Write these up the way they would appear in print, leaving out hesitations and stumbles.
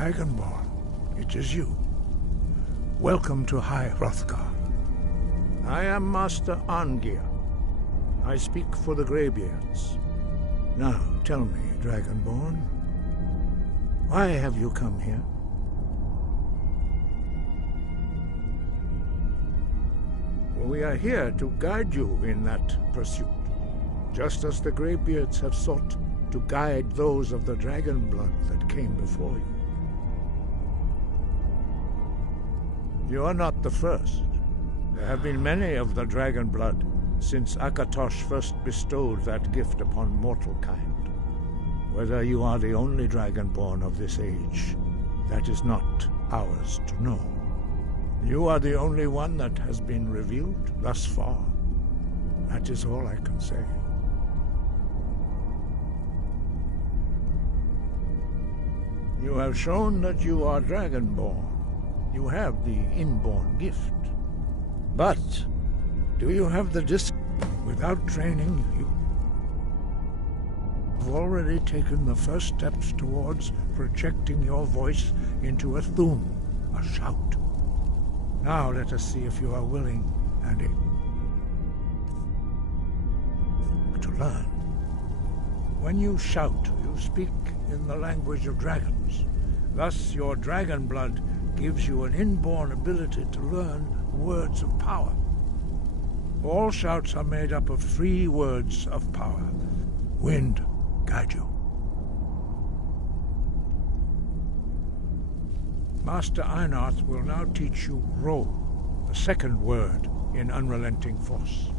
Dragonborn, it is you. Welcome to High Hrothgar. I am Master Arngeir. I speak for the Greybeards. Now, tell me, Dragonborn, why have you come here? We are here to guide you in that pursuit, just as the Greybeards have sought to guide those of the dragon blood that came before you. You are not the first. There have been many of the dragon blood since Akatosh first bestowed that gift upon mortal kind. Whether you are the only dragonborn of this age, that is not ours to know. You are the only one that has been revealed thus far. That is all I can say. You have shown that you are dragonborn. You have the inborn gift. But do you have the disc? Without training, you have already taken the first steps towards projecting your voice into a thum, a shout. Now let us see if you are willing and able to learn. When you shout, you speak in the language of dragons. Thus, your dragon blood gives you an inborn ability to learn words of power. All shouts are made up of 3 words of power. Wind, guide you. Master Einarth will now teach you Ro, the second word in Unrelenting Force.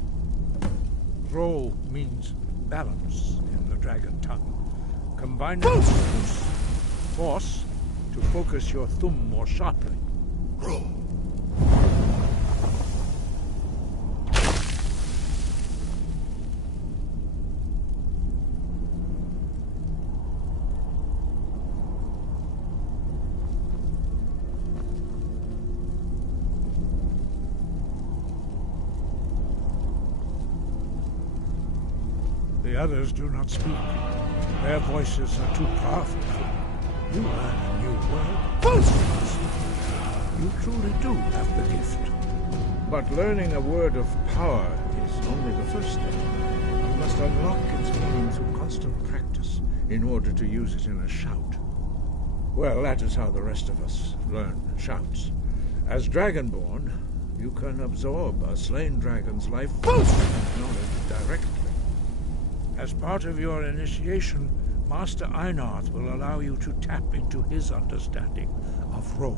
Ro means balance in the dragon tongue. Combining force to focus your thumb more sharply. Ro. The others do not speak. Their voices are too powerful. You learn a new word. You truly do have the gift. But learning a word of power is only the first step. You must unlock its meaning through constant practice in order to use it in a shout. Well, that is how the rest of us learn shouts. As Dragonborn, you can absorb a slain dragon's life and knowledge directly. As part of your initiation, Master Einarth will allow you to tap into his understanding of Ro.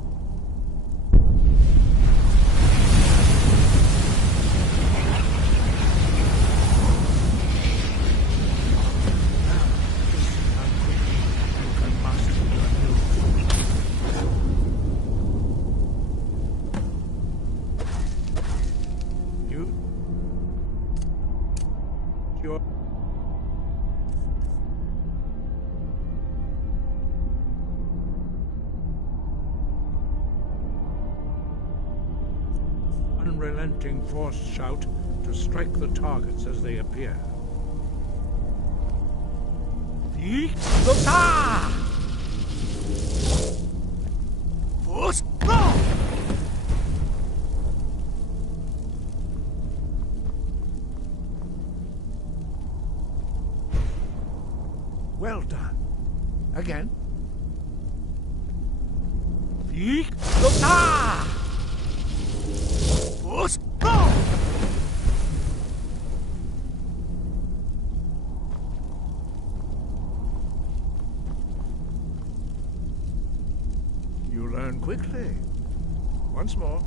Unrelenting Force shout to strike the targets as they appear. Well done. Again. You learn quickly. Once more.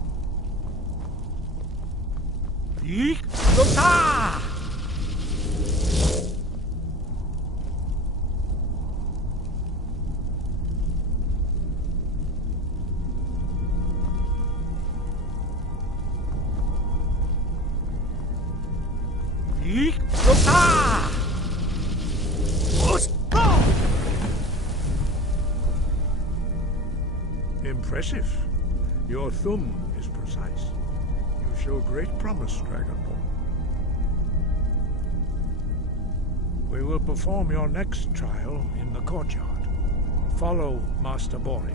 Impressive. Your thumb is precise. You show great promise, Dragonborn. We will perform your next trial in the courtyard. Follow Master Bori.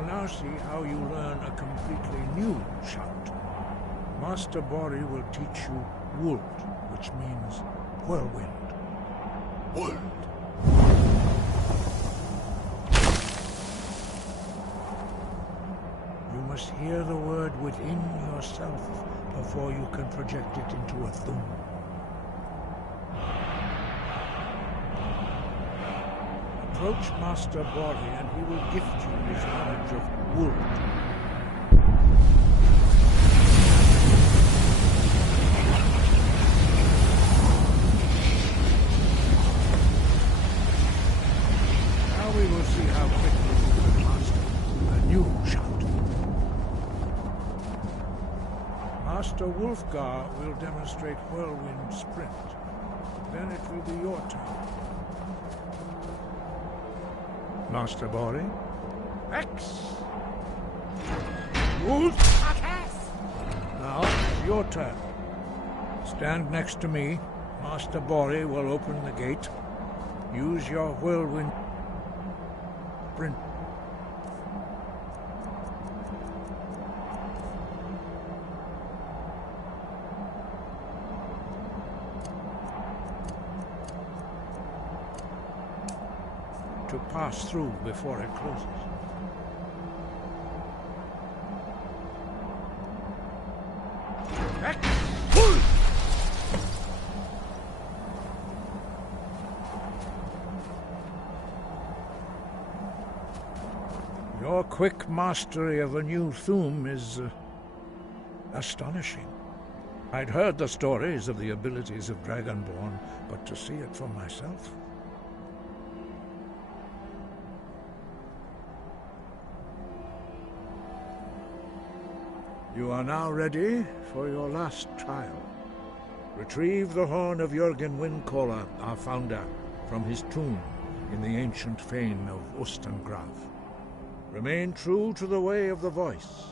will now see how you learn a completely new shout. Master Bori will teach you Wuld, which means whirlwind. Wuld. You must hear the word within yourself before you can project it into a thum. Approach Master Bori and he will gift you his knowledge of Wuld. Now we will see how quickly you can master a new shout. Master Wulfgar will demonstrate Whirlwind Sprint. Then it will be your turn. Master Bori? X! Wolf! Now, it's your turn. Stand next to me. Master Bori will open the gate. Use your Whirlwind Sprint. To pass through before it closes. Your quick mastery of a new thum is astonishing. I'd heard the stories of the abilities of Dragonborn, but to see it for myself... You are now ready for your last trial. Retrieve the horn of Jürgen Windcaller, our founder, from his tomb in the ancient fane of Ustengrav. Remain true to the way of the voice,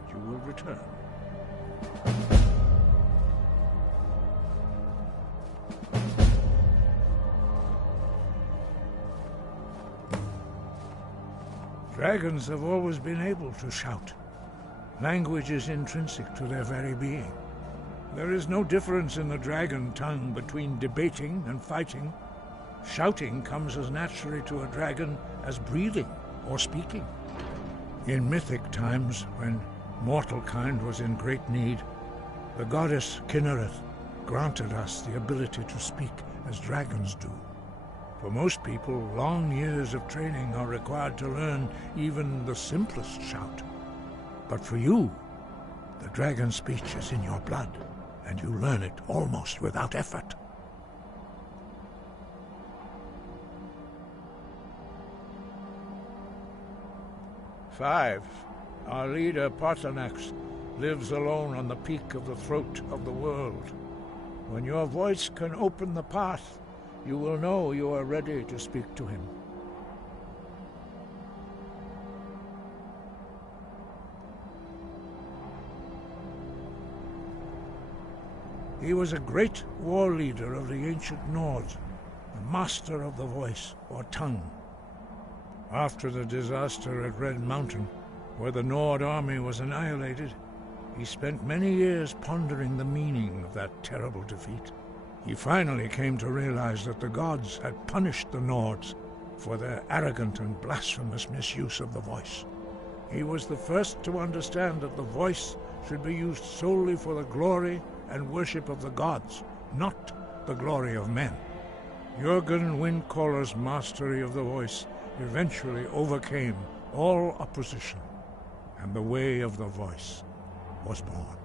and you will return. Dragons have always been able to shout. Language is intrinsic to their very being. There is no difference in the dragon tongue between debating and fighting. Shouting comes as naturally to a dragon as breathing or speaking. In mythic times, when mortal kind was in great need, the goddess Kinnereth granted us the ability to speak as dragons do. For most people, long years of training are required to learn even the simplest shout. But for you, the dragon speech is in your blood, and you learn it almost without effort. Five. Our leader, Paarthurnax, lives alone on the peak of the throat of the world. When your voice can open the path, you will know you are ready to speak to him. He was a great war leader of the ancient Nords, the master of the voice, or tongue. After the disaster at Red Mountain, where the Nord army was annihilated, he spent many years pondering the meaning of that terrible defeat. He finally came to realize that the gods had punished the Nords for their arrogant and blasphemous misuse of the voice. He was the first to understand that the voice should be used solely for the glory and worship of the gods, not the glory of men. Jürgen Windcaller's mastery of the voice eventually overcame all opposition, and the way of the voice was born.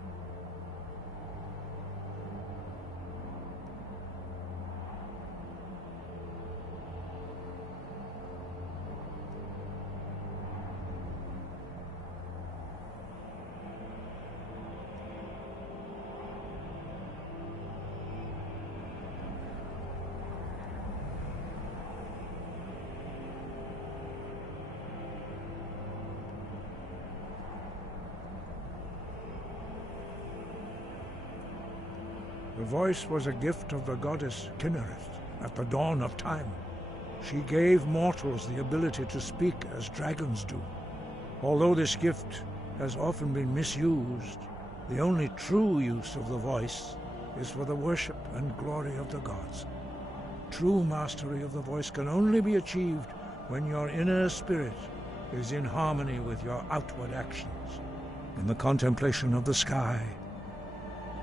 The voice was a gift of the goddess Kinnereth at the dawn of time. She gave mortals the ability to speak as dragons do. Although this gift has often been misused, the only true use of the voice is for the worship and glory of the gods. True mastery of the voice can only be achieved when your inner spirit is in harmony with your outward actions. In the contemplation of the sky,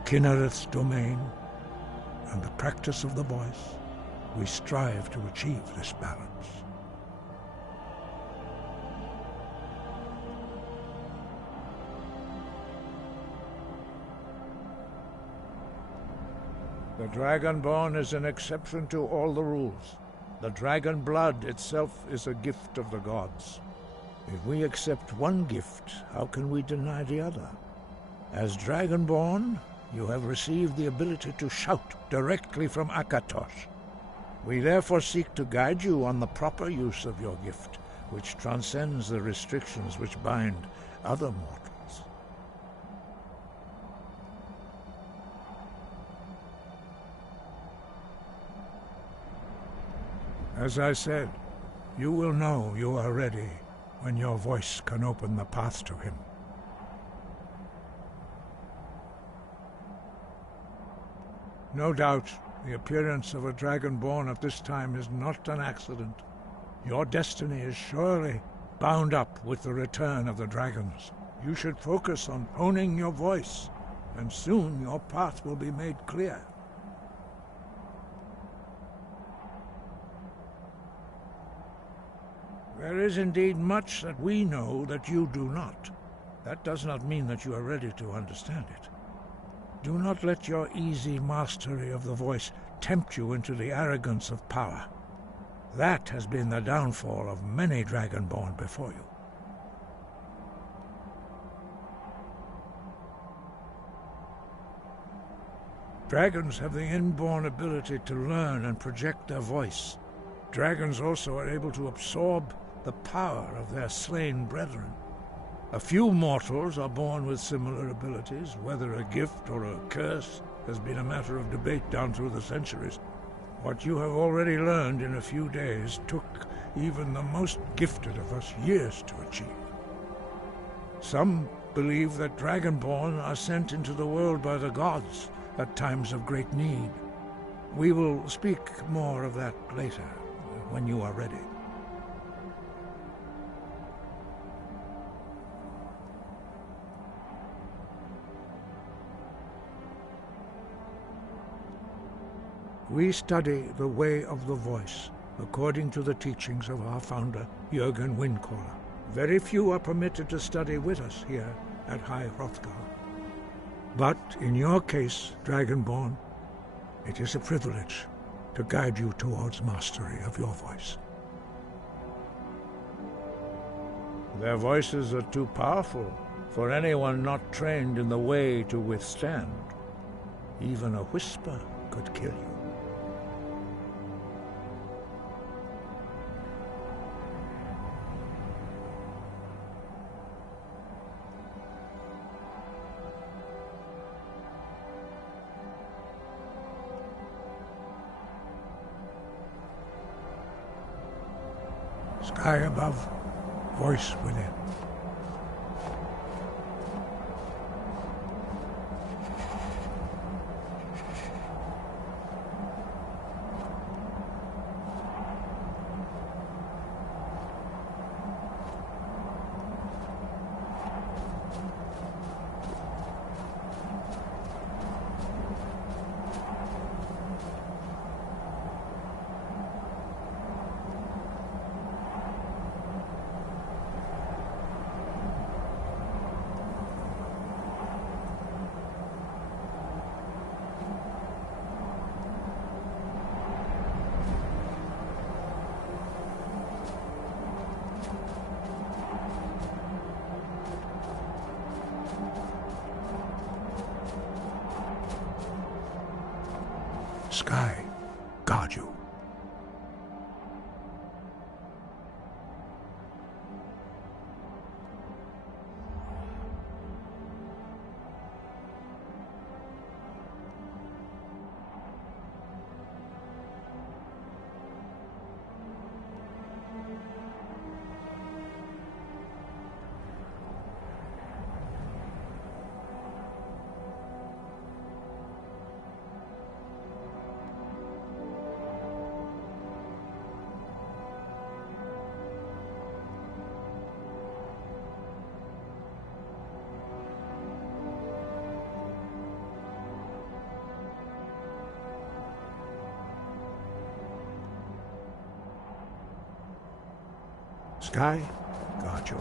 Kinnereth's domain, and the practice of the voice, we strive to achieve this balance. The Dragonborn is an exception to all the rules. The dragon blood itself is a gift of the gods. If we accept one gift, how can we deny the other? As Dragonborn, you have received the ability to shout directly from Akatosh. We therefore seek to guide you on the proper use of your gift, which transcends the restrictions which bind other mortals. As I said, you will know you are ready when your voice can open the path to him. No doubt, the appearance of a Dragonborn at this time is not an accident. Your destiny is surely bound up with the return of the dragons. You should focus on honing your voice, and soon your path will be made clear. There is indeed much that we know that you do not. That does not mean that you are ready to understand it. Do not let your easy mastery of the voice tempt you into the arrogance of power. That has been the downfall of many Dragonborn before you. Dragons have the inborn ability to learn and project their voice. Dragons also are able to absorb the power of their slain brethren. A few mortals are born with similar abilities. Whether a gift or a curse has been a matter of debate down through the centuries. What you have already learned in a few days took even the most gifted of us years to achieve. Some believe that Dragonborn are sent into the world by the gods at times of great need. We will speak more of that later, when you are ready. We study the way of the voice, according to the teachings of our founder, Jürgen Windcaller. Very few are permitted to study with us here at High Hrothgar. But in your case, Dragonborn, it is a privilege to guide you towards mastery of your voice. Their voices are too powerful for anyone not trained in the way to withstand. Even a whisper could kill you. Sky above, voice within. Sky, guard you. Sky, guard you.